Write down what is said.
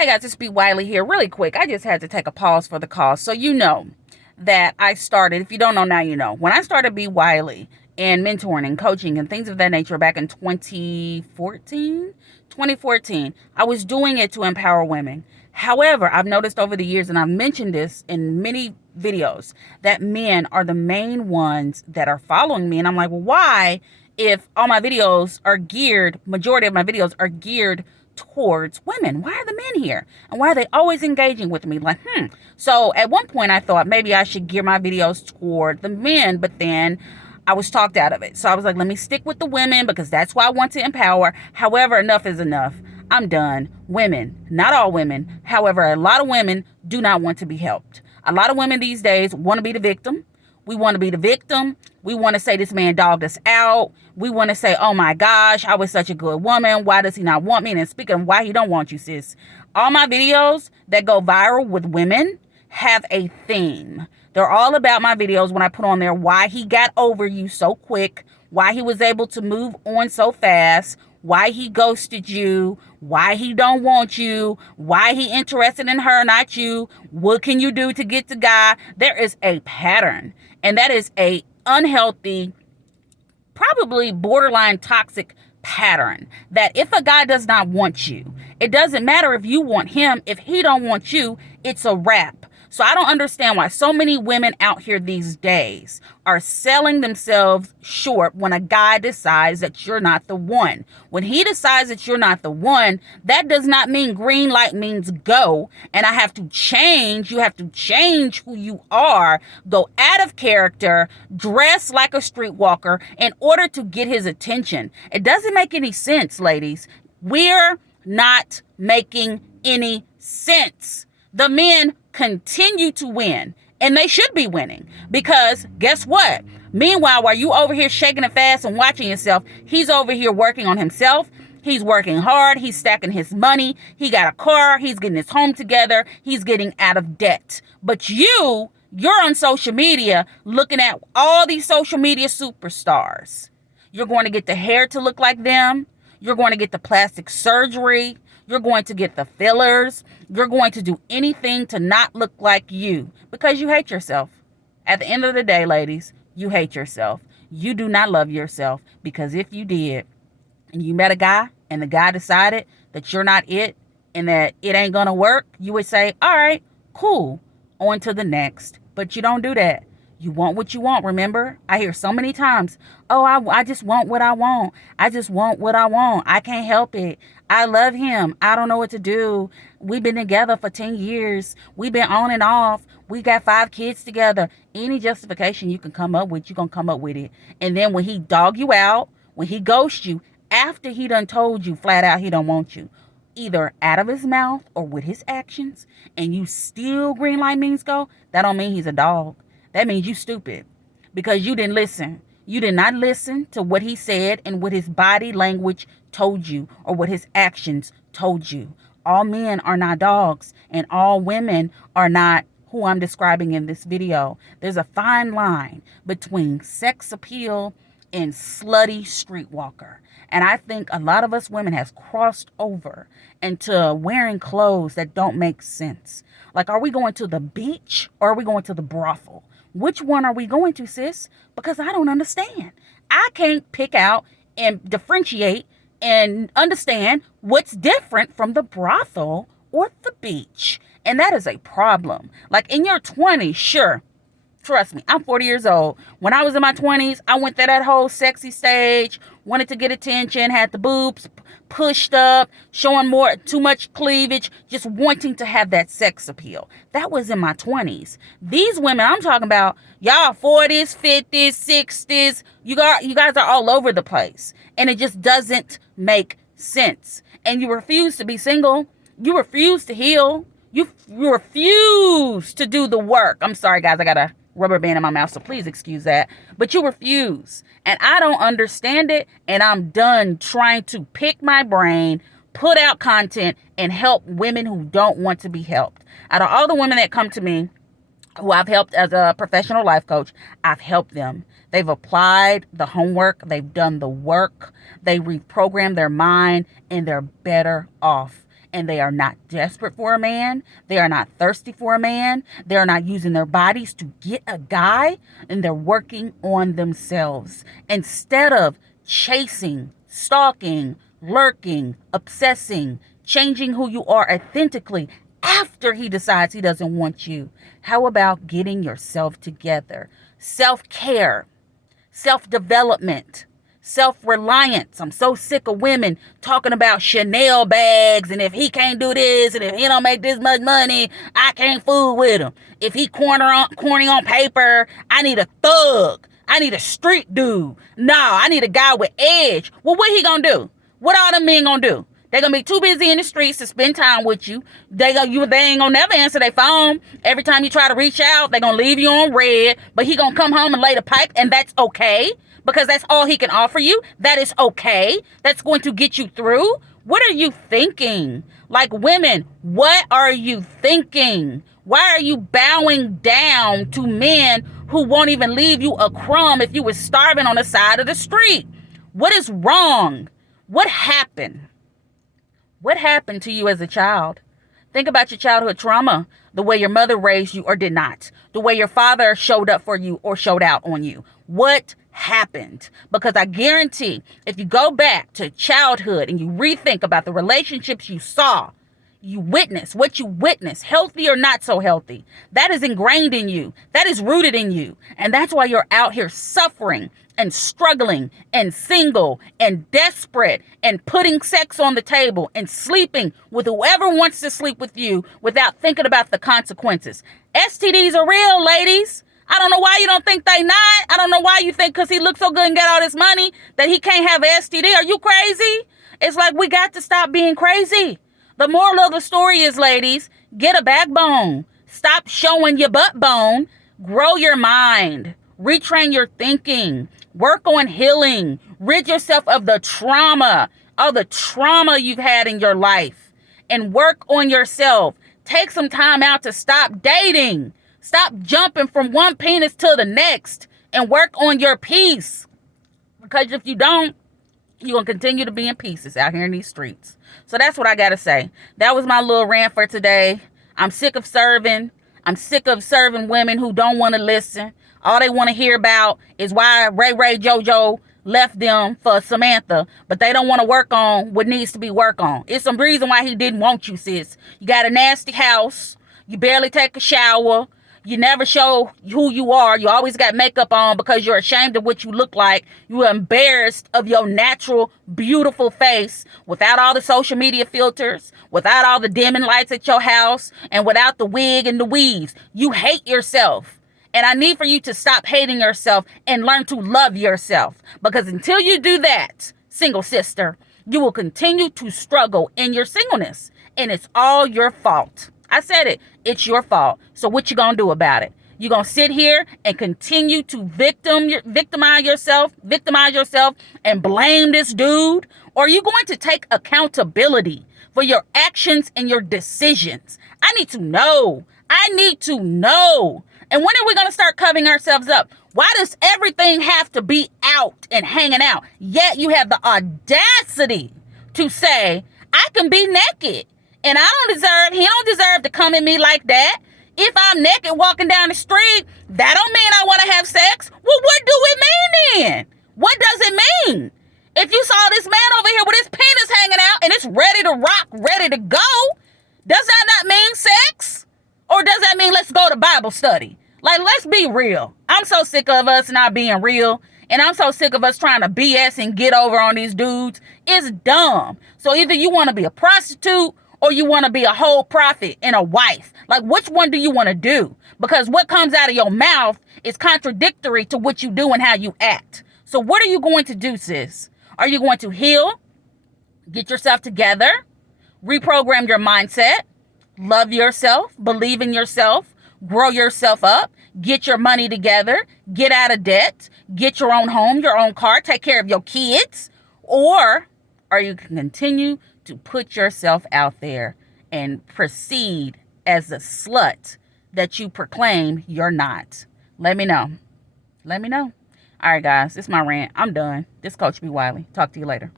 Hey guys, it's B. Wiley here. Really quick, I just had to take a pause for the cause. So you know that I started, if you don't know now, you know. When I started B. Wiley and mentoring and coaching and things of that nature back in 2014, I was doing it to empower women. However, I've noticed over the years, and I've mentioned this in many videos, that men are the main ones that are following me. And I'm like, well, why, if all my videos are geared, majority of my videos are geared towards women? Why are the men here? And why are they always engaging with me? Like, So at one point I thought maybe I should gear my videos toward the men, but then I was talked out of it. So I was like, let me stick with the women because that's why I want to empower. However, enough is enough. I'm done. Women, not all women. However, a lot of women do not want to be helped. A lot of women these days want to be the victim. We want to be the victim. We want to say this man dogged us out. We want to say, oh my gosh, I was such a good woman. Why does he not want me? And speaking of why he don't want you, sis, all my videos that go viral with women have a theme. They're all about my videos when I put on there why he got over you so quick, why he was able to move on so fast, why he ghosted you, why he don't want you, why he interested in her, not you. What can you do to get the guy? There is a pattern, and that is a unhealthy, probably borderline toxic pattern, that if a guy does not want you, it doesn't matter if you want him. If he don't want you, it's a wrap. So I don't understand why so many women out here these days are selling themselves short when a guy decides that you're not the one. When he decides that you're not the one, that does not mean green light means go. And I have to change. You have to change who you are, go out of character, dress like a streetwalker in order to get his attention. It doesn't make any sense, ladies. We're not making any sense. The men continue to win, and they should be winning, because guess what? Meanwhile, while you over here shaking it fast and watching yourself, he's over here working on himself. He's working hard. He's stacking his money. He got a car. He's getting his home together. He's getting out of debt. But you're on social media looking at all these social media superstars. You're going to get the hair to look like them. You're going to get the plastic surgery. You're going to get the fillers. You're going to do anything to not look like you because you hate yourself. At the end of the day, ladies, you hate yourself. You do not love yourself, because if you did and you met a guy and the guy decided that you're not it and that it ain't going to work, you would say, all right, cool, on to the next. But you don't do that. You want what you want, remember? I hear so many times, oh, I just want what I want. I just want what I want. I can't help it. I love him. I don't know what to do. We've been together for 10 years. We've been on and off. We got 5 kids together. Any justification you can come up with, you're going to come up with it. And then when he dog you out, when he ghosts you, after he done told you flat out he don't want you, either out of his mouth or with his actions, and you still green light means go, that don't mean he's a dog. That means you stupid, because you didn't listen. You did not listen to what he said and what his body language told you or what his actions told you. All men are not dogs, and all women are not who I'm describing in this video. There's a fine line between sex appeal and slutty streetwalker. And I think a lot of us women has crossed over into wearing clothes that don't make sense. Like, are we going to the beach or are we going to the brothel? Which one are we going to, sis? Because I don't understand. I can't pick out and differentiate and understand what's different from the brothel or the beach. And that is a problem. Like, in your 20s, sure. Trust me, I'm 40 years old. When I was in my 20s, I went through that whole sexy stage, wanted to get attention, had the boobs pushed up, showing too much cleavage, just wanting to have that sex appeal. That was in my 20s. These women I'm talking about, y'all 40s, 50s, 60s, you guys are all over the place. And it just doesn't make sense. And you refuse to be single. You refuse to heal. You refuse to do the work. I'm sorry, guys, I got a rubber band in my mouth, so please excuse that. But you refuse. And I don't understand it. And I'm done trying to pick my brain, put out content, and help women who don't want to be helped. Out of all the women that come to me, who I've helped as a professional life coach, I've helped them. They've applied the homework. They've done the work. They reprogrammed their mind, and they're better off. and they are not desperate for a man. They are not thirsty for a man. They are not using their bodies to get a guy, and they're working on themselves instead of chasing, stalking, lurking, obsessing, changing who you are authentically after he decides he doesn't want you. How about getting yourself together? Self-care, self-development, self-reliance. I'm so sick of women talking about Chanel bags, and if he can't do this, and if he don't make this much money, I can't fool with him. If he corny on paper, I need a thug. I need a street dude. No, I need a guy with edge. Well, what he gonna do? What all them men gonna do? They're going to be too busy in the streets to spend time with you. They ain't going to never answer their phone. Every time you try to reach out, they're going to leave you on red. But he going to come home and lay the pipe, and that's okay. Because that's all he can offer you. That is okay. That's going to get you through. What are you thinking? Like, women, what are you thinking? Why are you bowing down to men who won't even leave you a crumb if you were starving on the side of the street? What is wrong? What happened? What happened to you as a child? Think about your childhood trauma, the way your mother raised you or did not, the way your father showed up for you or showed out on you. What happened? Because I guarantee if you go back to childhood and you rethink about the relationships you saw, what you witnessed, healthy or not so healthy, that is ingrained in you. That is rooted in you. And that's why you're out here suffering and struggling and single and desperate and putting sex on the table and sleeping with whoever wants to sleep with you without thinking about the consequences. STDs are real, ladies. I don't know why you don't think they not. I don't know why you think because he looks so good and got all this money that he can't have an STD. Are you crazy? It's like we got to stop being crazy. The moral of the story is, ladies, get a backbone. Stop showing your butt bone. Grow your mind. Retrain your thinking. Work on healing. Rid yourself of the trauma, all the trauma you've had in your life, and work on yourself. Take some time out to stop dating. Stop jumping from one penis to the next and work on your peace. Because if you don't, you're going to continue to be in pieces out here in these streets. So that's what I got to say. That was my little rant for today. I'm sick of serving. I'm sick of serving women who don't want to listen. All they want to hear about is why Ray JoJo left them for Samantha, but they don't want to work on what needs to be worked on. It's some reason why he didn't want you, sis. You got a nasty house. You barely take a shower. You never show who you are. You always got makeup on because you're ashamed of what you look like. You're embarrassed of your natural, beautiful face without all the social media filters, without all the dimming lights at your house, and without the wig and the weaves. You hate yourself. And I need for you to stop hating yourself and learn to love yourself. Because until you do that, single sister, you will continue to struggle in your singleness. And it's all your fault. I said it. It's your fault. So what you gonna do about it? You gonna sit here and continue to victimize yourself and blame this dude? Or are you going to take accountability for your actions and your decisions? I need to know. And when are we gonna start covering ourselves up? Why does everything have to be out and hanging out? Yet you have the audacity to say, I can be naked. And he don't deserve to come at me like that. If I'm naked walking down the street, that don't mean I want to have sex. Well, what do it mean then? What does it mean? If you saw this man over here with his penis hanging out and it's ready to rock, ready to go, does that not mean sex? Or does that mean let's go to Bible study? Like, let's be real. I'm so sick of us not being real. And I'm so sick of us trying to BS and get over on these dudes. It's dumb. So either you want to be a prostitute or you want to be a whole prophet and a wife. Like, which one do you want to do? Because what comes out of your mouth is contradictory to what you do and how you act. So what are you going to do, sis? Are you going to heal? Get yourself together? Reprogram your mindset? Love yourself? Believe in yourself? Grow yourself up? Get your money together? Get out of debt? Get your own home, your own car? Take care of your kids? Or are you going to continue to put yourself out there and proceed as the slut that you proclaim you're not? Let me know. All right, guys, it's my rant. I'm done. This Coach B. Wiley. Talk to you later.